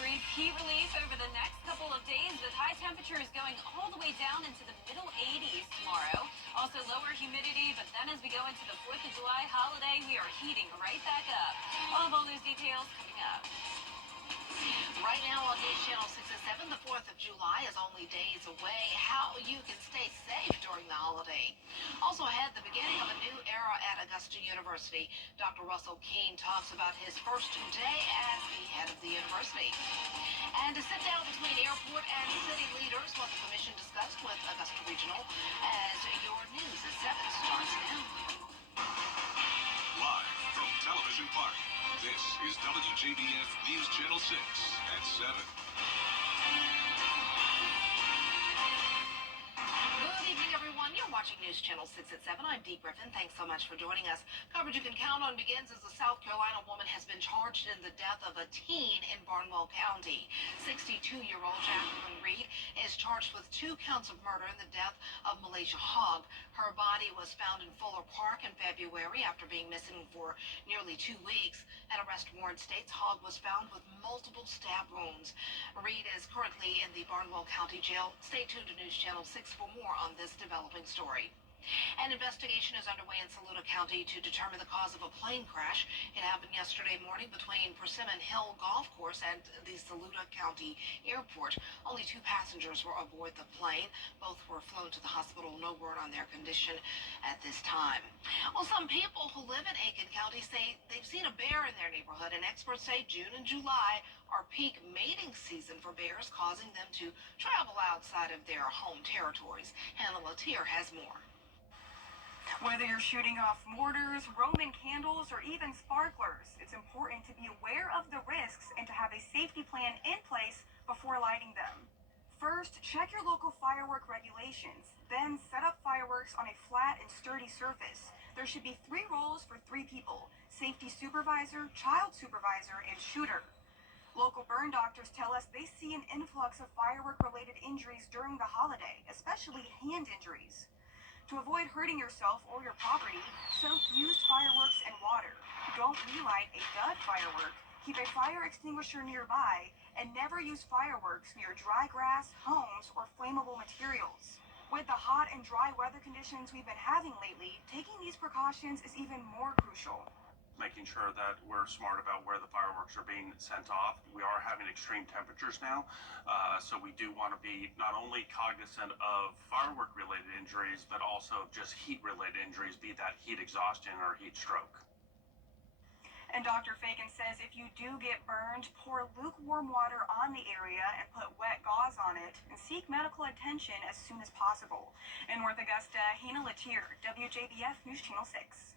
brief heat release over the next couple of days with high temperatures going all the way down into the middle 80s tomorrow. Also lower humidity, but then as we go into the 4th of July holiday, we are heating right back up. I'll have all those details coming up. Right now on News Channel 6 and 7, the 4th of July is only days away. How you can stay safe during the holiday. Also ahead, the beginning of a new era at Augusta University. Dr. Russell Keene talks about his first day as the head of the university. And to sit down between airport and city leaders, what the commission discussed with Augusta Regional as your news at 7 starts now. Live from Television Park, this is WJBF News Channel 6 at 7. Good evening, everyone. You're watching News Channel 6 at 7. I'm Dee Griffin. Thanks so much for joining us. Coverage you can count on begins as a South Carolina woman has been charged in the death of a teen in Barnwell County. 62-year-old Jacqueline Reed is charged with 2 counts of murder in the death of Malaysia Hogg. Her body was found in Fuller Park in February after being missing for nearly 2 weeks. An arrest warrant states Hogg was found with multiple stab wounds. Reed is currently in the Barnwell County Jail. Stay tuned to News Channel 6 for more on this developing story. An investigation is underway in Saluda County to determine the cause of a plane crash. It happened yesterday morning between Persimmon Hill Golf Course and the Saluda County Airport. Only 2 passengers were aboard the plane. Both were flown to the hospital. No word on their condition at this time. Well, some people who live in Aiken County say they've seen a bear in their neighborhood, and experts say June and July are peak mating season for bears, causing them to travel outside of their home territories. Hannah Latier has more. Whether you're shooting off mortars, Roman candles, or even sparklers, it's important to be aware of the risks and to have a safety plan in place before lighting them. First, check your local firework regulations. Then set up fireworks on a flat and sturdy surface. There should be 3 roles for 3 people: safety supervisor, child supervisor, and shooter. Local burn doctors tell us they see an influx of firework-related injuries during the holiday, especially hand injuries. To avoid hurting yourself or your property, soak used fireworks in water. Don't relight a dud firework. Keep a fire extinguisher nearby, and never use fireworks near dry grass, homes, or flammable materials. With the hot and dry weather conditions we've been having lately, taking these precautions is even more crucial. Making sure that we're smart about where the fireworks are being sent off. We are having extreme temperatures now, so we do want to be not only cognizant of firework-related injuries, but also just heat-related injuries, be that heat exhaustion or heat stroke. And Dr. Fagan says if you do get burned, pour lukewarm water on the area and put wet gauze on it, and seek medical attention as soon as possible. In North Augusta, Hannah Latier, WJBF News Channel 6.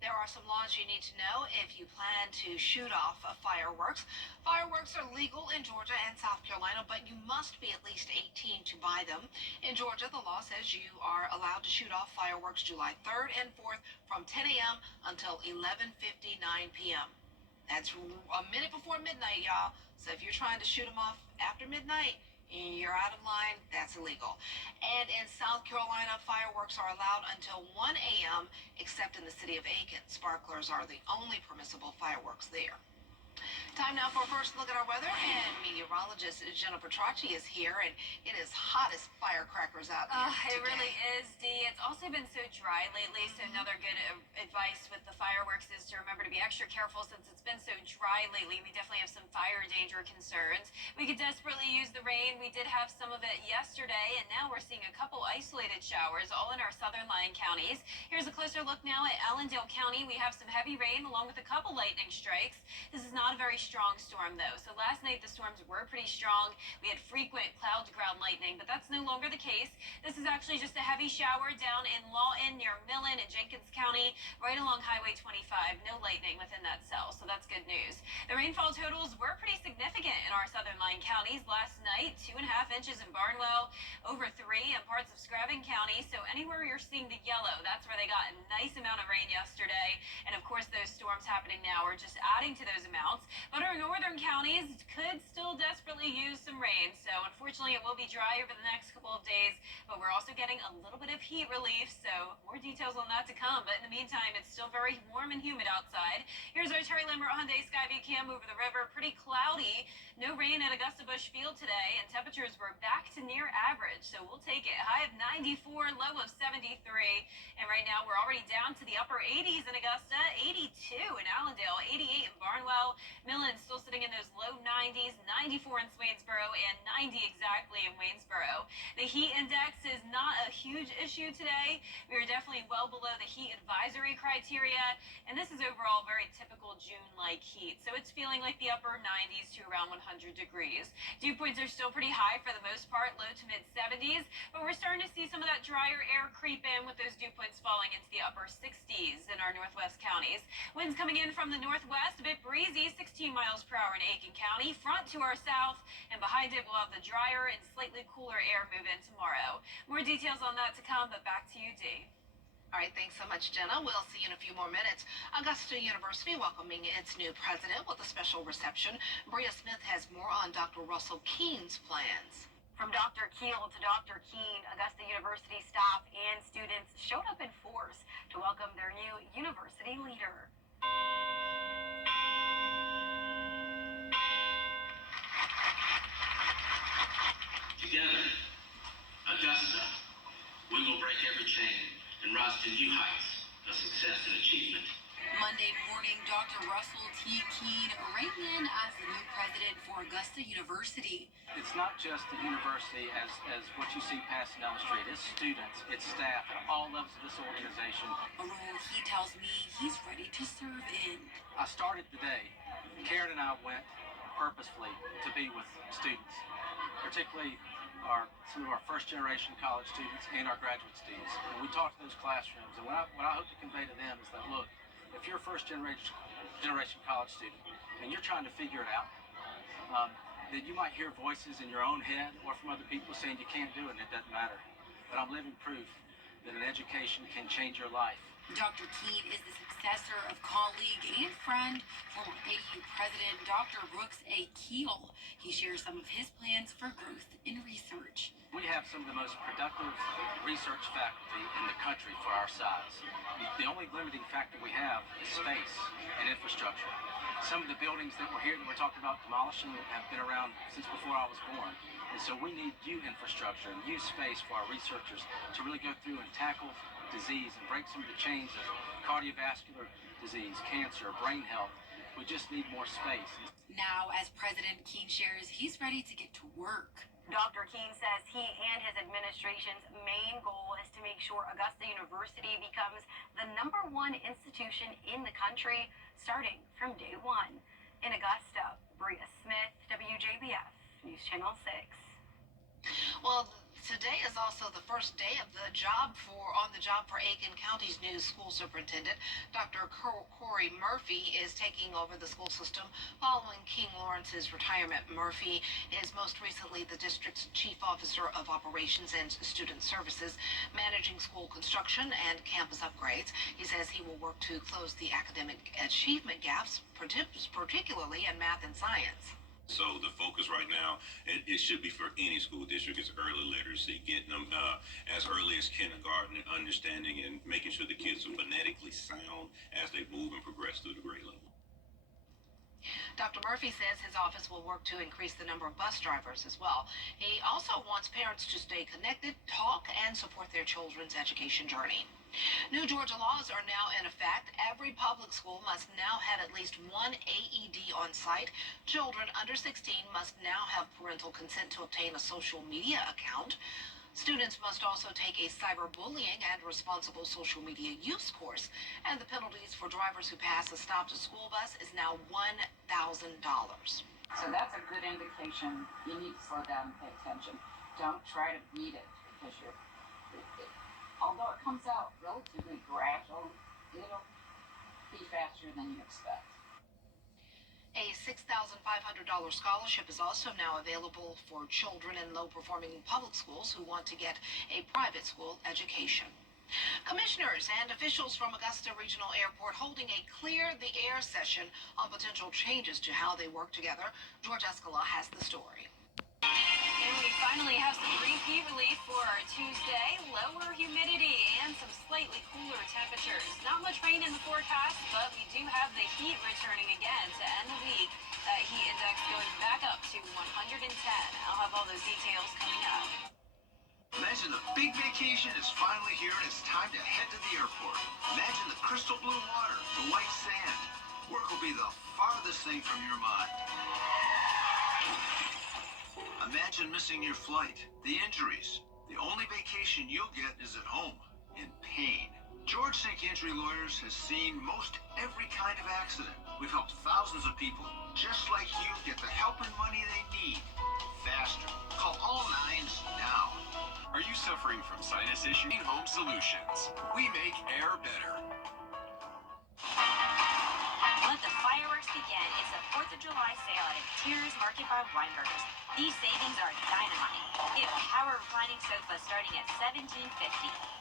There are some laws you need to know if you plan to shoot off fireworks. Fireworks are legal in Georgia and South Carolina, but you must be at least 18 to buy them. In Georgia, the law says you are allowed to shoot off fireworks July 3rd and 4th from 10 a.m. until 11:59 p.m. That's a minute before midnight, y'all. So if you're trying to shoot them off after midnight, you're out of line. That's illegal. And in South Carolina, fireworks are allowed until 1 a.m., except in the city of Aiken. Sparklers are the only permissible fireworks there. Time now for a first look at our weather, and meteorologist Jenna Petracci is here, and it is hot as firecrackers out there It really is, Dee. It's also been so dry lately, so another good advice with the fireworks is to remember to be extra careful since it's been so dry lately. We definitely have some fire danger concerns. We could desperately use the rain. We did have some of it yesterday, and now we're seeing a couple isolated showers all in our southern lying counties. Here's a closer look now at Allendale County. We have some heavy rain along with a couple lightning strikes. This is not a very strong storm, though. So last night, the storms were pretty strong. We had frequent cloud-to-ground lightning, but that's no longer the case. This is actually just a heavy shower down in Lawton near Millen in Jenkins County, right along Highway 25. No lightning within that cell, so that's good news. The rainfall totals were pretty significant in our southern lying counties last night. 2.5 inches in Barnwell, over 3 in parts of Scraving County. So anywhere you're seeing the yellow, that's where they got a nice amount of rain yesterday. And of course, those storms happening now are just adding to those amounts. But our northern counties could still desperately use some rain. So unfortunately, it will be dry over the next couple of days. But we're also getting a little bit of heat relief. So more details on that to come. But in the meantime, it's still very warm and humid outside. Here's our Terry Lambert Hyundai Skyview Cam p.m. over the river. Pretty cloudy. No rain at Augusta Busch Field today, and temperatures were back to near average, so we'll take it. High of 94, low of 73. And right now we're already down to the upper 80s in Augusta, 82 in Allendale, 88 in Barnwell. Millen still sitting in those low 90s, 94 in Swainsboro, and 90 exactly in Waynesboro. The heat index is not a huge issue today. We are definitely well below the heat advisory criteria, and this is overall very typical June-like heat. So it's feeling like the upper 90s to around 100 degrees. Dew points are still pretty high for the most part, low to mid 70s, but we're starting to see some of that drier air creep in with those dew points falling into the upper 60s in our northwest counties. Winds coming in from the northwest, a bit breezy, 16 miles per hour in Aiken County. Front to our south, and behind it we'll have the drier and slightly cooler air move in tomorrow. More details on that to come, but back to you, Dee. All right, thanks so much, Jenna. We'll see you in a few more minutes. Augusta University welcoming its new president with a special reception. Bria Smith has more on Dr. Russell Keene's plans. From Dr. Keel to Dr. Keene, Augusta University staff and students showed up in force to welcome their new university leader. Together, Augusta, we will break every chain and rise to new heights of success and achievement. Monday morning, Dr. Russell T. Keene rang in as the new president for Augusta University. It's not just the university as what you see passing down the street. It's students, it's staff at all levels of this organization. A role he tells me he's ready to serve in. I started the day. Karen and I went purposefully to be with students, particularly some of our first-generation college students and our graduate students. And we talked to those classrooms, and what I hope to convey to them is that, look, if you're a first-generation college student and you're trying to figure it out, then you might hear voices in your own head or from other people saying you can't do it and it doesn't matter. But I'm living proof that an education can change your life. Dr. Keene is the successor of colleague and friend, former AU President Dr. Brooks A. Keel. He shares some of his plans for growth in research. We have some of the most productive research faculty in the country for our size. The only limiting factor we have is space and infrastructure. Some of the buildings that we're here that we're talking about demolishing have been around since before I was born. And so we need new infrastructure and new space for our researchers to really go through and tackle disease and break some of the chains of cardiovascular disease, cancer, brain health. We just need more space. Now, as President Keene shares, he's ready to get to work. Dr. Keene says he and his administration's main goal is to make sure Augusta University becomes the #1 institution in the country starting from day one. In Augusta, Bria Smith, WJBF, News Channel 6. Well, today is also the first day of the job on the job for Aiken County's new school superintendent. Dr. Corey Murphy is taking over the school system following King Lawrence's retirement. Murphy is most recently the district's chief officer of operations and student services, managing school construction and campus upgrades. He says he will work to close the academic achievement gaps, particularly in math and science. So the focus right now, it should be for any school district, is early literacy, getting them as early as kindergarten and understanding and making sure the kids are phonetically sound as they move and progress through the grade level. Dr. Murphy says his office will work to increase the number of bus drivers as well. He also wants parents to stay connected, talk, and support their children's education journey. New Georgia laws are now in effect. Every public school must now have at least one AED on site. Children under 16 must now have parental consent to obtain a social media account. Students must also take a cyberbullying and responsible social media use course. And the penalties for drivers who pass a stopped school bus is now $1,000. So that's a good indication you need to slow down and pay attention. Don't try to beat it because although it comes out relatively gradual, it'll be faster than you expect. A $6,500 scholarship is also now available for children in low-performing public schools who want to get a private school education. Commissioners and officials from Augusta Regional Airport holding a Clear the Air session on potential changes to how they work together. George Escala has the story. And we finally have some brief heat relief for our Tuesday. Lower humidity and some slightly cooler temperatures. Not much rain in the forecast, but we do have the heat returning again to end the week. to 110. I'll have all those details coming up. Imagine the big vacation is finally here and it's time to head to the airport. Imagine the crystal blue water, the white sand. Work will be the farthest thing from your mind. Imagine missing your flight, the injuries. The only vacation you'll get is at home, in pain. George Sink Injury Lawyers has seen most every kind of accident. We've helped thousands of people, just like you, get the help and money they need faster. Call all nines now. Are you suffering from sinus issues? Home Solutions. We make air better. Let the fireworks begin. It's the 4th of July sale at Interiors Market by Weinbergers. These savings are dynamite. Get a power reclining sofa starting at $17.50.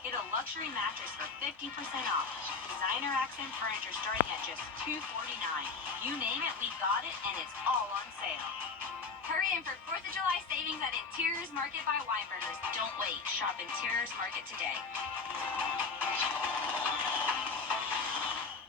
Get a luxury mattress for 50% off. Designer accent furniture starting at just $249. You name it, we got it, and it's all on sale. Hurry in for 4th of July savings at Interiors Market by Weinbergers. Don't wait. Shop Interiors Market today.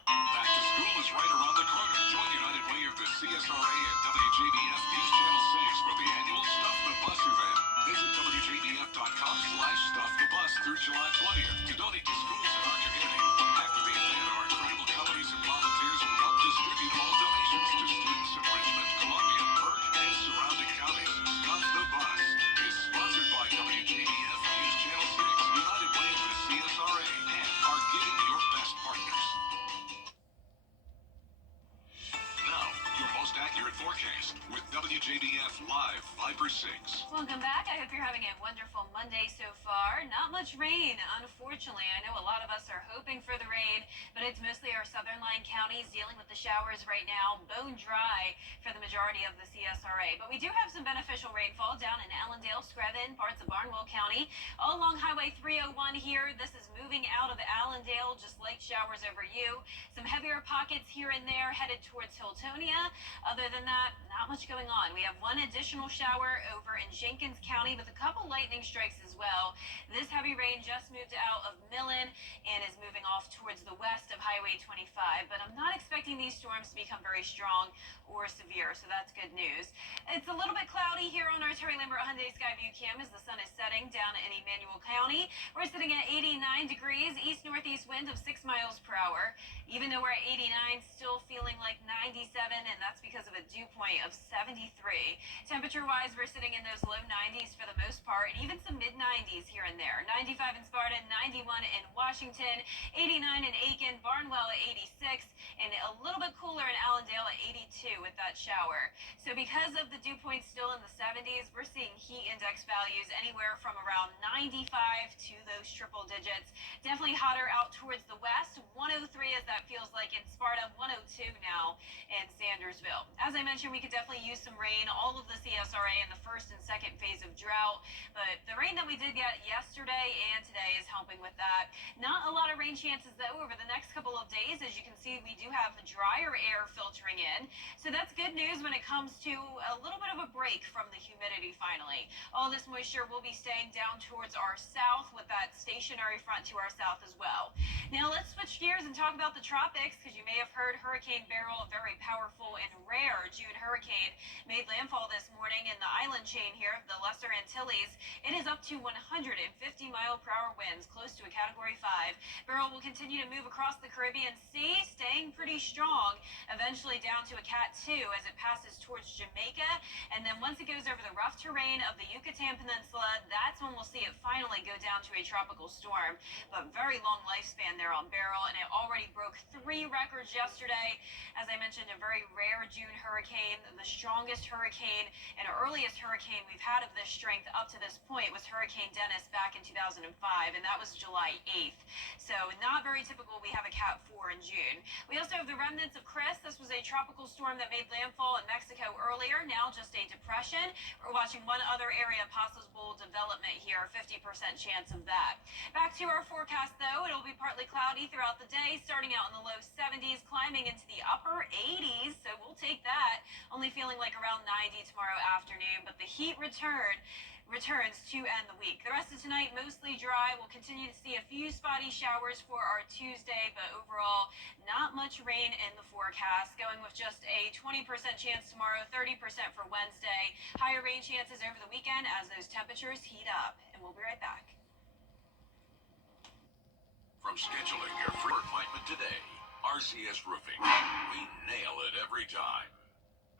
Back to school is right around the corner. Join United Way of the CSRA and WJBF News Channel 6 for the annual Stuff the Bus event. Visit WJBF.com/StuffTheBus through July 20th to donate to schools in our community. After the event, our incredible companies and volunteers will help distribute all donations to students in Richmond, Columbia, Burke, and surrounding counties. Stuff the Bus is sponsored by WJBF News Channel 6, United Way of the CSRA, and our Giving Your Best partners. Now, your most accurate forecast with WJBF Live 5 for 6. Welcome back. I hope you're having a wonderful Monday so far. Not much rain, unfortunately. I know a lot of us are hoping for the rain, but it's mostly our southern line counties dealing with the showers right now. Bone dry for the majority of the CSRA. But we do have some beneficial rainfall down in Allendale, Screven, parts of Barnwell County. All along Highway 301 here. This is moving out of Allendale, just light showers over you. Some heavier pockets here and there headed towards Hiltonia. Other than that, not much going on. We have one additional shower over in Jenkins County with a couple lightning strikes as well. This heavy rain just moved out of Millen and is moving off towards the west of Highway 25. But I'm not expecting these storms to become very strong or severe, so that's good news. It's a little bit cloudy here on our Terry Lambert Hyundai Skyview Cam as the sun is setting down in Emmanuel County. We're sitting at 89 degrees, east-northeast wind of 6 miles per hour. Even though we're at 89, still feeling like 97, and that's because of a dew point of 73. Temperature-wise, we're sitting in those low 90s for the most part, and even some mid-90s here and there. 95 in Sparta, 91 in Washington, 89 in Aiken, Barnwell at 86, and a little bit cooler in Allendale at 82 with that shower. So because of the dew point still in the 70s, we're seeing heat index values anywhere from around 95 to those triple digits. Definitely hotter out towards the west. 103 as that feels like in Sparta, 102 now in Sandersville. As I mentioned, we could definitely use some rain. All of the CSRA in the first and second phase of drought, but the rain that we did get yesterday and today is helping with that. Not a lot of rain chances though over the next couple of days. As you can see, we do have drier air filtering in, so that's good news when it comes to a little bit of a break from the humidity finally. All this moisture will be staying down towards our south with that stationary front to our south as well. Now let's switch gears and talk about the tropics, because you may have heard Hurricane Beryl, a very powerful and rare June hurricane, made landfall this morning in the island chain here of the Lesser Antilles. It is up to 150-mile-per-hour winds, close to a Category 5. Beryl will continue to move across the Caribbean Sea, staying pretty strong, eventually down to a Cat 2 as it passes towards Jamaica. And then once it goes over the rough terrain of the Yucatan Peninsula, that's when we'll see it finally go down to a tropical storm. But very long lifespan there on Beryl, and it already broke 3 records yesterday. As I mentioned, a very rare June hurricane, the strongest hurricane and earliest hurricane we've had of this strength up to this point was Hurricane Dennis back in 2005, and that was July 8th. So not very typical we have a Cat 4 in June. We also have the remnants of Chris. This was a tropical storm that made landfall in Mexico earlier, now just a depression. We're watching one other area possible development here, 50% chance of that. Back to our forecast though, it'll be partly cloudy throughout the day, starting out in the low 70s, climbing into the upper 80s, so we'll take that. Only feeling like around 90 tomorrow afternoon, but the heat return returns to end the week. The rest of tonight, mostly dry. We'll continue to see a few spotty showers for our Tuesday, but overall, not much rain in the forecast. Going with just a 20% chance tomorrow, 30% for Wednesday. Higher rain chances over the weekend as those temperatures heat up. And we'll be right back. From scheduling your free appointment today, RCS Roofing. We nail it every time.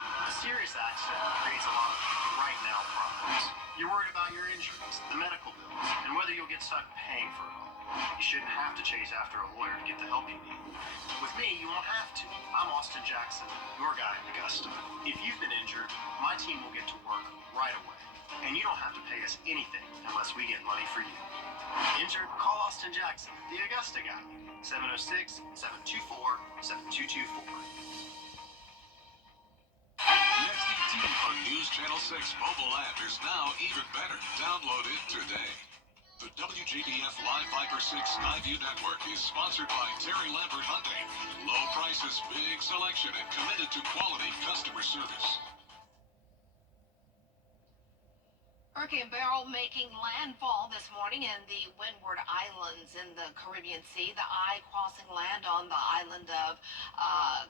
A serious accident creates a lot of right now problems. You're worried about your injuries, the medical bills, and whether you'll get stuck paying for it all. You shouldn't have to chase after a lawyer to get the help you need. With me, you won't have to. I'm Austin Jackson, your guy in Augusta. If you've been injured, my team will get to work right away. And you don't have to pay us anything unless we get money for you. Injured? Call Austin Jackson, the Augusta guy. 706-724-7224. Next ET on News Channel 6 mobile app is now even better. Download it today. The WJBF Live Viper 6 Skyview Network is sponsored by Terry Lambert Hyundai. Low prices, big selection, and committed to quality customer service. Hurricane Beryl making landfall this morning in the Windward Islands in the Caribbean Sea. The eye crossing land on the island of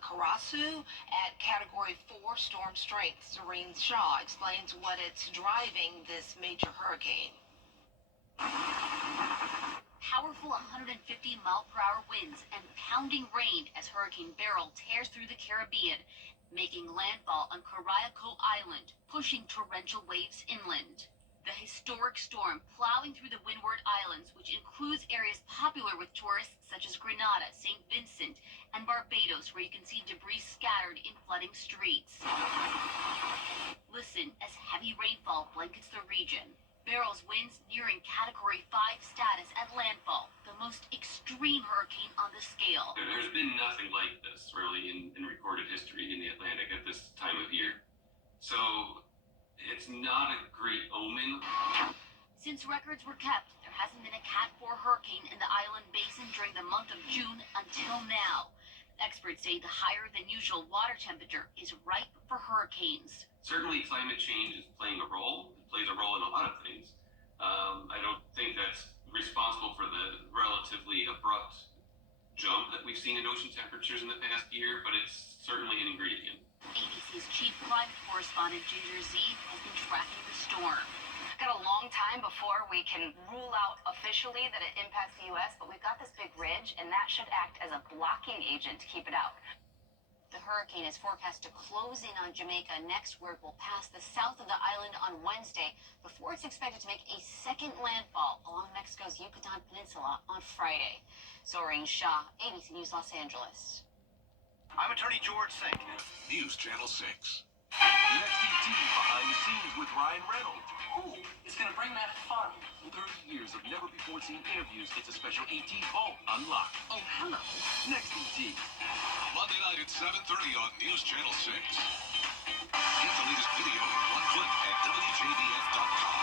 Curacao at Category 4 storm strength. Serene Shaw explains what it's driving this major hurricane. Powerful 150-mile-per-hour winds and pounding rain as Hurricane Beryl tears through the Caribbean, making landfall on Curacao Island, pushing torrential waves inland. The historic storm plowing through the Windward Islands, which includes areas popular with tourists such as Grenada, St. Vincent, and Barbados, where you can see debris scattered in flooding streets. Listen as heavy rainfall blankets the region. Beryl's winds nearing Category 5 status at landfall, the most extreme hurricane on the scale. There's been nothing like this, really, in recorded history in the Atlantic at this time of year. So, it's not a great omen. Since records were kept, there hasn't been a Cat 4 hurricane in the island basin during the month of June until now. Experts say the higher than usual water temperature is ripe for hurricanes. Certainly, climate change is playing a role. It plays a role in a lot of things. I don't think that's responsible for the relatively abrupt jump that we've seen in ocean temperatures in the past year, but it's certainly an ingredient. ABC's chief climate correspondent Ginger Z has been tracking the storm. Got a long time before we can rule out officially that it impacts the U.S., but we've got this big ridge, and that should act as a blocking agent to keep it out. The hurricane is forecast to close in on Jamaica next, where it will pass the south of the island on Wednesday before it's expected to make a second landfall along Mexico's Yucatan Peninsula on Friday. Serene Shaw, ABC News Los Angeles. I'm attorney George Sink. News Channel 6. Next ET behind the scenes with Ryan Reynolds. Ooh, it's gonna bring that fun. 30 years of never-before-seen interviews. It's a special ET Vault unlocked. Oh, hello. Next ET. Monday night at 7:30 on News Channel 6. Get the latest video in one click at WJBF.com.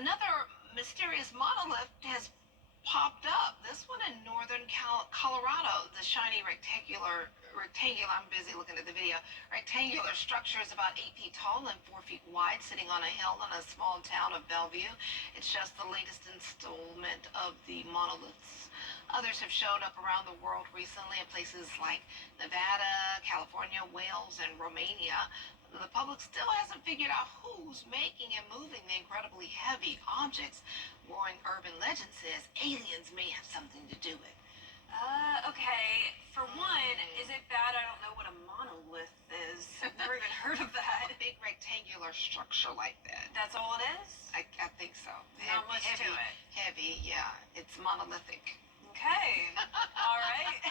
Another mysterious monolith has popped up. This one in northern Colorado. The shiny rectangular, I'm busy looking at the video. Rectangular structure is about 8 feet tall and 4 feet wide, sitting on a hill in a small town of Bellevue. It's just the latest installment of the monoliths. Others have showed up around the world recently in places like Nevada, California, Wales, and Romania. The public still hasn't figured out who's making and moving the incredibly heavy objects. Growing urban legend says aliens may have something to do with it. Okay. For one, is it bad I don't know what a monolith is? I've never even heard of that. A big rectangular structure like that. That's all it is? I think so. Not much heavy, to it. Heavy, yeah. It's monolithic. Okay. All right.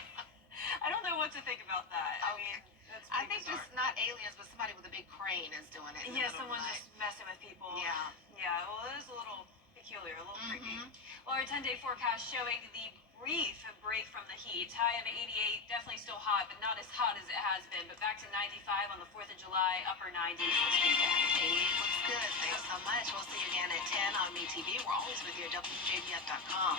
I don't know what to think about that. I mean, that's I pretty think bizarre. just not aliens, but somebody with a big crane is doing it. Yeah, someone's just messing with people. Yeah. Yeah, well, it is a little peculiar, a little creepy. Well, our 10-day forecast showing the brief break from the heat. High of 88, definitely still hot, but not as hot as it has been. But back to 95 on the 4th of July, upper 90s this weekend. 88 looks good. Thanks so much. We'll see you again at 10 on MeTV. We're always with you at WJBF.com.